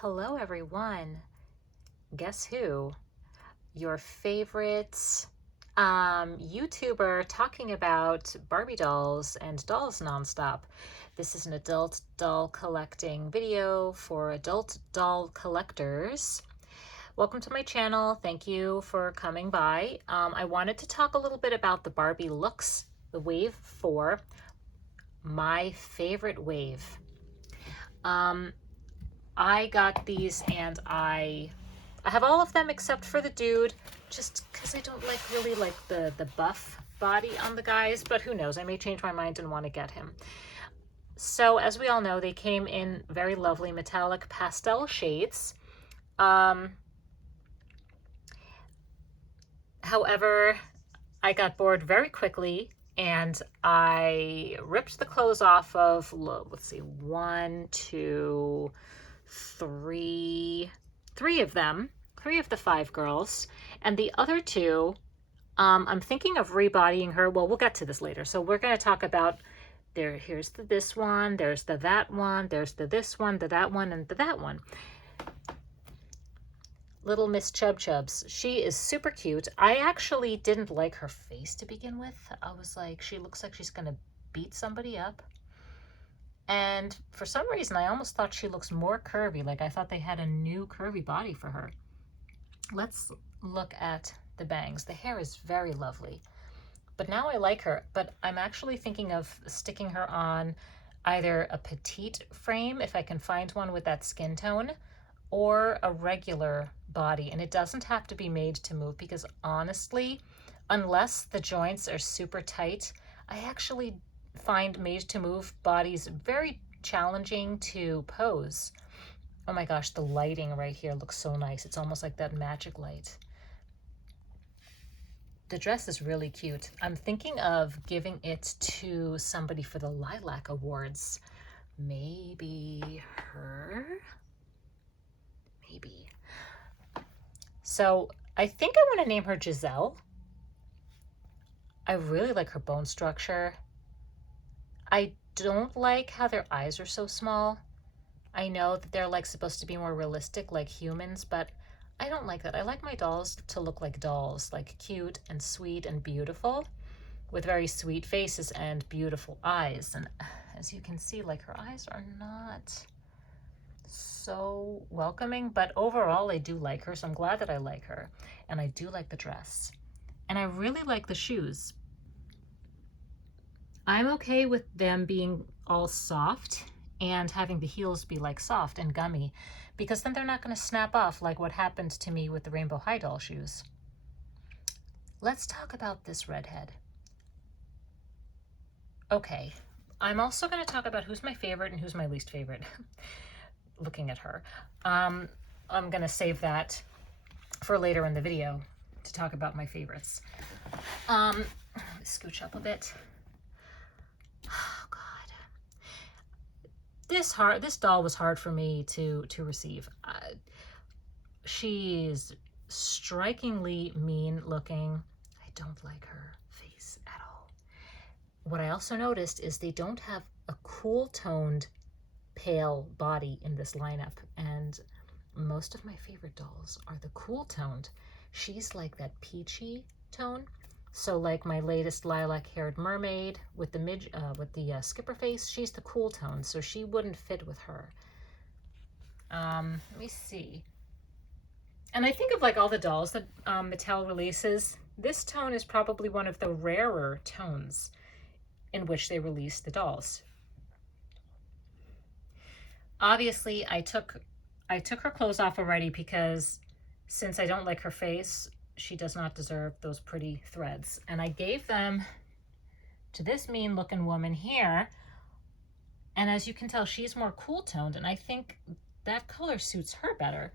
Hello, everyone. Guess who? Your favorite YouTuber talking about Barbie dolls and dolls nonstop. This is an adult doll collecting video for adult doll collectors. Welcome to my channel. Thank you for coming by. I wanted to talk a little bit about the Barbie Looks, the Wave 4, my favorite wave. I got these and I have all of them except for the dude, just because I don't really like the buff body on the guys, but who knows, I may change my mind and want to get him. So as we all know, they came in very lovely metallic pastel shades. However, I got bored very quickly and I ripped the clothes off of, let's see, one, two, three of them, three of the five girls, and the other two, I'm thinking of rebodying her. Well, we'll get to this later. So we're going to talk about here's this one, there's that one, there's this one, that one, and that one. Little Miss Chub Chubs. She is super cute. I actually didn't like her face to begin with. I was like, she looks like she's going to beat somebody up. And for some reason, I almost thought she looks more curvy. Like I thought they had a new curvy body for her. Let's look at the bangs. The hair is very lovely. But now I like her. But I'm actually thinking of sticking her on either a petite frame, if I can find one with that skin tone, or a regular body. And it doesn't have to be made to move because honestly, unless the joints are super tight, I actually find made to move bodies very challenging to pose. Oh my gosh, the lighting right here looks so nice. It's almost like that magic light. The dress is really cute. I'm thinking of giving it to somebody for the Lilac Awards. Maybe her? Maybe. So I think I want to name her Giselle. I really like her bone structure. I don't like how their eyes are so small. I know that they're like supposed to be more realistic like humans, but I don't like that. I like my dolls to look like dolls, like cute and sweet and beautiful with very sweet faces and beautiful eyes. And as you can see, like her eyes are not so welcoming, but overall I do like her, so I'm glad that I like her. And I do like the dress. And I really like the shoes. I'm okay with them being all soft and having the heels be like soft and gummy, because then they're not going to snap off like what happened to me with the Rainbow High doll shoes. Let's talk about this redhead. Okay, I'm also going to talk about who's my favorite and who's my least favorite. Looking at her. I'm going to save that for later in the video to talk about my favorites. Scooch up a bit. Oh God, this doll was hard for me to receive. She's strikingly mean looking. I don't like her face at all. What I also noticed is they don't have a cool toned pale body in this lineup, and most of my favorite dolls are the cool toned. She's like that peachy tone. So like my latest lilac haired mermaid with the skipper face, she's the cool tone, so she wouldn't fit with her. Let me see. And I think of like all the dolls that Mattel releases, this tone is probably one of the rarer tones in which they release the dolls. Obviously, I took her clothes off already because since I don't like her face, she does not deserve those pretty threads. And I gave them to this mean looking woman here. And as you can tell, she's more cool toned, and I think that color suits her better.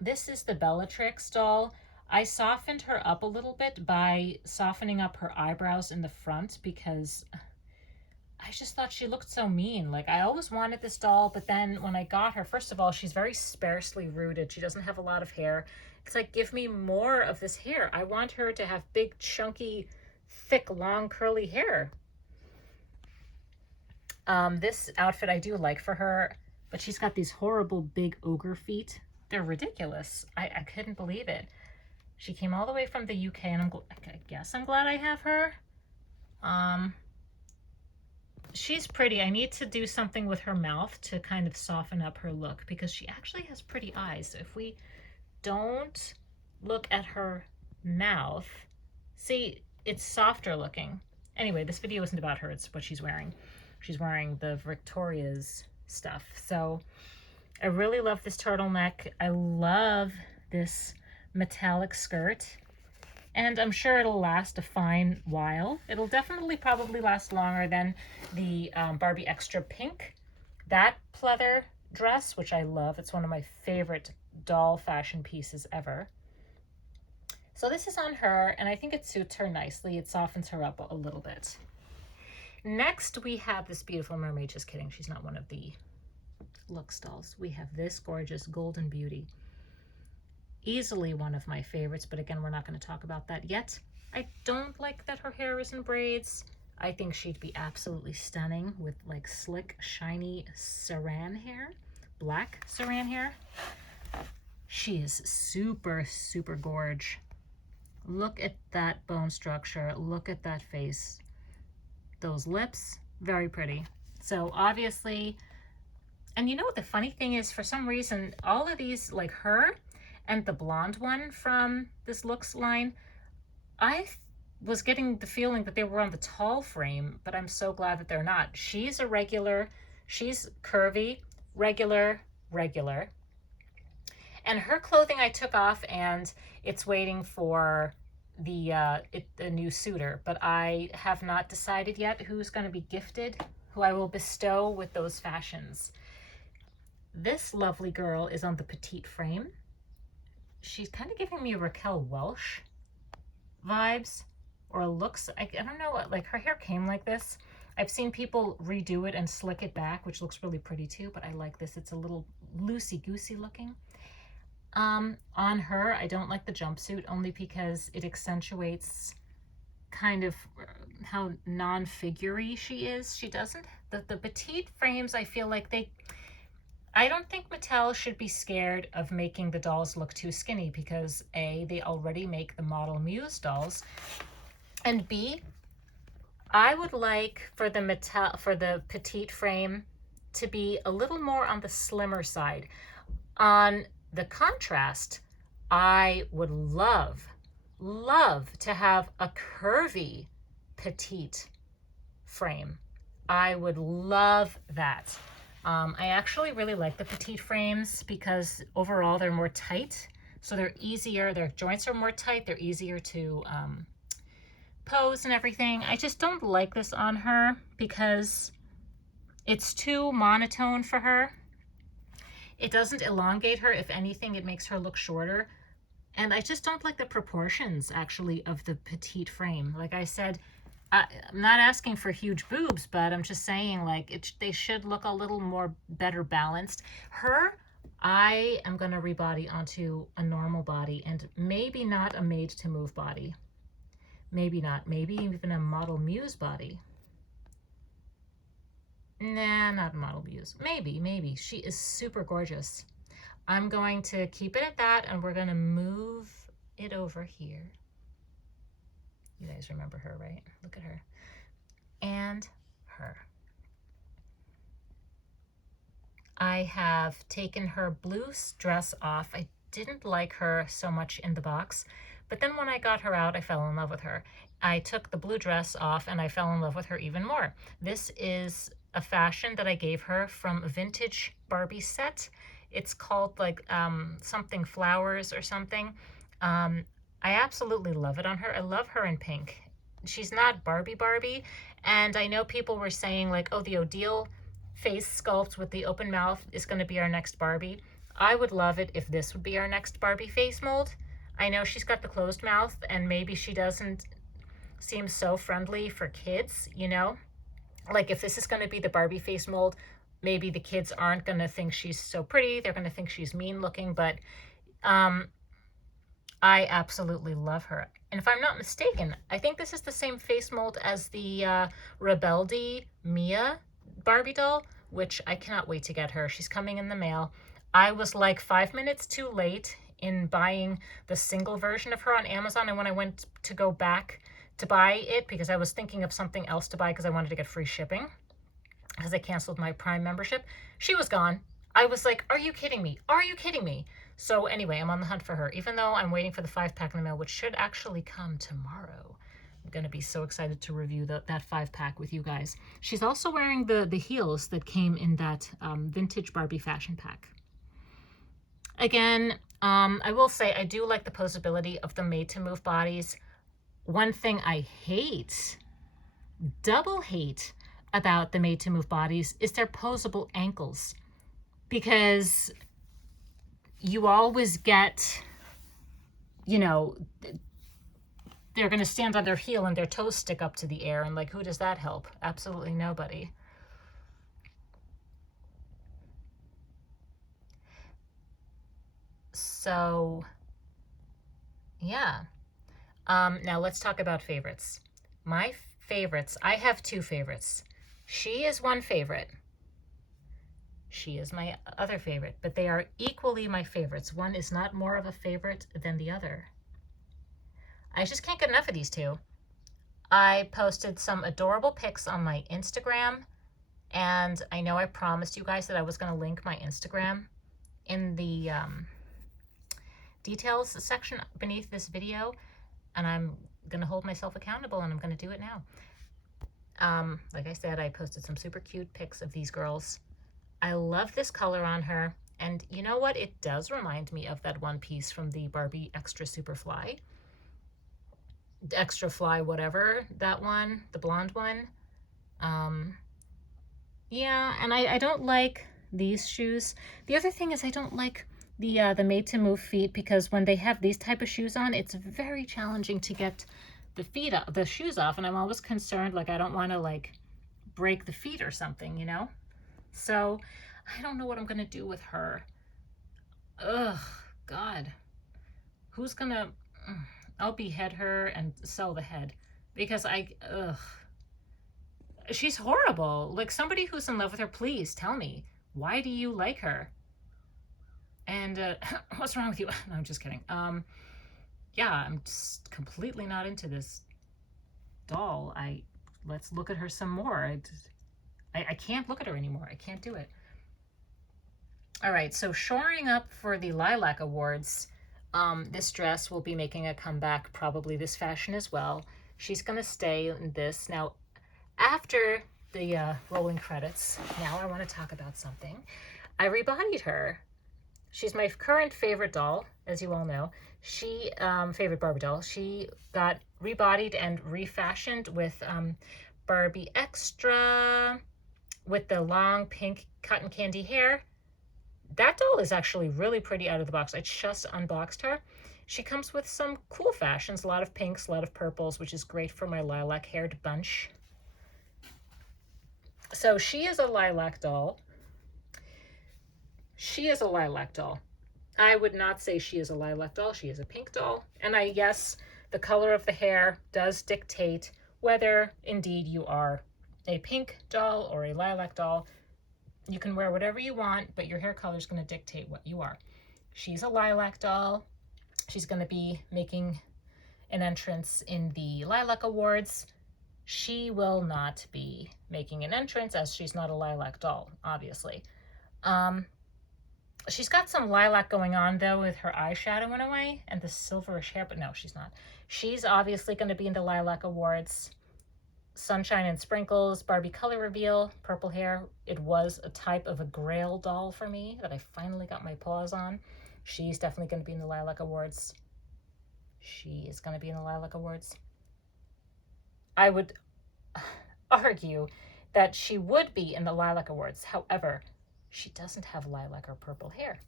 This is the Bellatrix doll. I softened her up a little bit by softening up her eyebrows in the front because I just thought she looked so mean. Like, I always wanted this doll, but then when I got her, first of all, she's very sparsely rooted. She doesn't have a lot of hair. It's like, give me more of this hair. I want her to have big, chunky, thick, long, curly hair. This outfit I do like for her, but she's got these horrible big ogre feet. They're ridiculous. I couldn't believe it. She came all the way from the UK, and I guess I'm glad I have her. She's pretty. I need to do something with her mouth to kind of soften up her look, because she actually has pretty eyes. So if we don't look at her mouth, see, it's softer looking. Anyway, this video isn't about her. It's what she's wearing. She's wearing the Victoria's stuff. So I really love this turtleneck. I love this metallic skirt. And I'm sure it'll last a fine while. It'll definitely probably last longer than the Barbie Extra Pink. That pleather dress, which I love. It's one of my favorite doll fashion pieces ever. So this is on her, and I think it suits her nicely. It softens her up a little bit. Next, we have this beautiful mermaid. Just kidding, she's not one of the Looks dolls. We have this gorgeous Golden Beauty. Easily one of my favorites, but again, we're not going to talk about that yet. I don't like that her hair is in braids. I think she'd be absolutely stunning with like slick, shiny saran hair, black saran hair. She is super, super gorge. Look at that bone structure. Look at that face. Those lips, very pretty. So obviously, and you know what the funny thing is, for some reason, all of these, like her and the blonde one from this Looks line, I was getting the feeling that they were on the tall frame, but I'm so glad that they're not. She's a regular, she's curvy, regular, regular. And her clothing I took off, and it's waiting for the new suitor, but I have not decided yet who's going to be gifted, who I will bestow with those fashions. This lovely girl is on the petite frame. She's kind of giving me Raquel Welch vibes, or looks, I don't know, like her hair came like this. I've seen people redo it and slick it back, which looks really pretty too, but I like this. It's a little loosey-goosey looking. On her, I don't like the jumpsuit, only because it accentuates kind of how non-figure-y she is. She doesn't, the petite frames, I feel like I don't think Mattel should be scared of making the dolls look too skinny, because A, they already make the Model Muse dolls, and B, I would like for the petite frame to be a little more on the slimmer side. On the contrast, I would love to have a curvy petite frame. I would love that. I actually really like the petite frames because overall they're more tight, so they're easier, their joints are more tight, they're easier to pose and everything. I just don't like this on her because it's too monotone for her. It doesn't elongate her. If anything, it makes her look shorter. And I just don't like the proportions, actually, of the petite frame. Like I said, I'm not asking for huge boobs, but I'm just saying, like, they should look a little more better balanced. Her, I am going to rebody onto a normal body, and maybe not a made-to-move body. Maybe not. Maybe even a Model Muse body. Nah, not a Model Muse. Maybe. She is super gorgeous. I'm going to keep it at that, and we're going to move it over here. You guys remember her, right? Look at her. And her. I have taken her blue dress off. I didn't like her so much in the box, but then when I got her out, I fell in love with her. I took the blue dress off, and I fell in love with her even more. This is a fashion that I gave her from a vintage Barbie set. It's called like something flowers or something. I absolutely love it on her. I love her in pink. She's not Barbie, and I know people were saying like, oh, the Odile face sculpt with the open mouth is going to be our next Barbie. I would love it if this would be our next Barbie face mold. I know she's got the closed mouth, and maybe she doesn't seem so friendly for kids, you know? Like if this is going to be the Barbie face mold, maybe the kids aren't going to think she's so pretty. They're going to think she's mean looking, but I absolutely love her. And if I'm not mistaken, I think this is the same face mold as the Rebelde Mia Barbie doll, which I cannot wait to get her. She's coming in the mail. I was like 5 minutes too late in buying the single version of her on Amazon, and when I went to go back to buy it, because I was thinking of something else to buy because I wanted to get free shipping, because I canceled my Prime membership, she was gone. I was like, are you kidding me? Are you kidding me? So anyway, I'm on the hunt for her, even though I'm waiting for the 5-pack in the mail, which should actually come tomorrow. I'm going to be so excited to review that 5-pack with you guys. She's also wearing the heels that came in that vintage Barbie fashion pack. Again, I will say I do like the posability of the made-to-move bodies. One thing I hate, double hate, about the made-to-move bodies is their posable ankles, because you always get, you know, they're going to stand on their heel and their toes stick up to the air, and like, who does that help? Absolutely nobody. So yeah, now let's talk about favorites. My favorites, I have 2 favorites. She is one favorite. She is my other favorite, but they are equally my favorites. One is not more of a favorite than the other. I just can't get enough of these 2. I posted some adorable pics on my Instagram, and I know I promised you guys that I was going to link my Instagram in the details section beneath this video, and I'm going to hold myself accountable, and I'm going to do it now. Like I said, I posted some super cute pics of these girls. I love this color on her, and you know what? It does remind me of that one piece from the Barbie Extra Fly whatever, that one, the blonde one. Yeah, and I don't like these shoes. The other thing is I don't like the made-to-move feet, because when they have these type of shoes on, it's very challenging to get the shoes off, and I'm always concerned, like, I don't want to like break the feet or something, you know? So I don't know what I'm gonna do with her. Ugh, God, who's gonna? I'll behead her and sell the head, because she's horrible. Like, somebody who's in love with her, please tell me, why do you like her? And what's wrong with you? No, I'm just kidding. Yeah, I'm just completely not into this doll. Let's look at her some more. I can't look at her anymore. I can't do it. All right, so shoring up for the Lilac Awards, this dress will be making a comeback, probably this fashion as well. She's going to stay in this. Now, after the rolling credits, now I want to talk about something. I rebodied her. She's my current favorite doll, as you all know. She, favorite Barbie doll. She got rebodied and refashioned with Barbie Extra, with the long pink cotton candy hair. That doll is actually really pretty out of the box. I just unboxed her. She comes with some cool fashions, a lot of pinks, a lot of purples, which is great for my lilac-haired bunch. So she is a lilac doll. She is a lilac doll. I would not say she is a lilac doll. She is a pink doll. And yes, the color of the hair does dictate whether indeed you are a pink doll or a lilac doll. You can wear whatever you want, but your hair color is going to dictate what you are. She's a lilac doll. She's going to be making an entrance in the Lilac Awards. She will not be making an entrance, as she's not a lilac doll, obviously. She's got some lilac going on, though, with her eyeshadow in a way, and the silverish hair, but no, she's not. She's obviously going to be in the Lilac Awards. Sunshine and Sprinkles, Barbie color reveal, purple hair. It was a type of a grail doll for me that I finally got my paws on. She's definitely going to be in the Lilac Awards. She is going to be in the Lilac Awards. I would argue that she would be in the Lilac Awards. However, she doesn't have lilac or purple hair.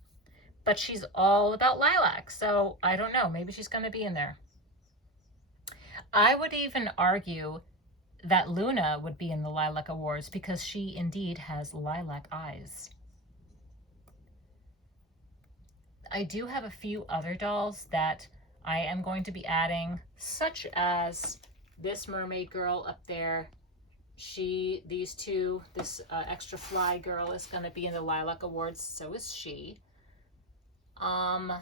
But she's all about lilac, so I don't know. Maybe she's going to be in there. I would even argue that Luna would be in the Lilac Awards, because she indeed has lilac eyes. I do have a few other dolls that I am going to be adding, such as this mermaid girl up there. These two, this extra fly girl is going to be in the Lilac Awards. So is she. Um,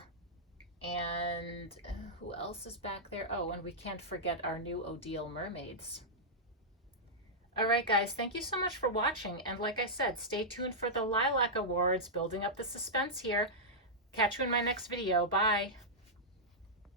and who else is back there? Oh, and we can't forget our new Odile mermaids. All right, guys, thank you so much for watching. And like I said, stay tuned for the Lilac Awards, building up the suspense here. Catch you in my next video. Bye.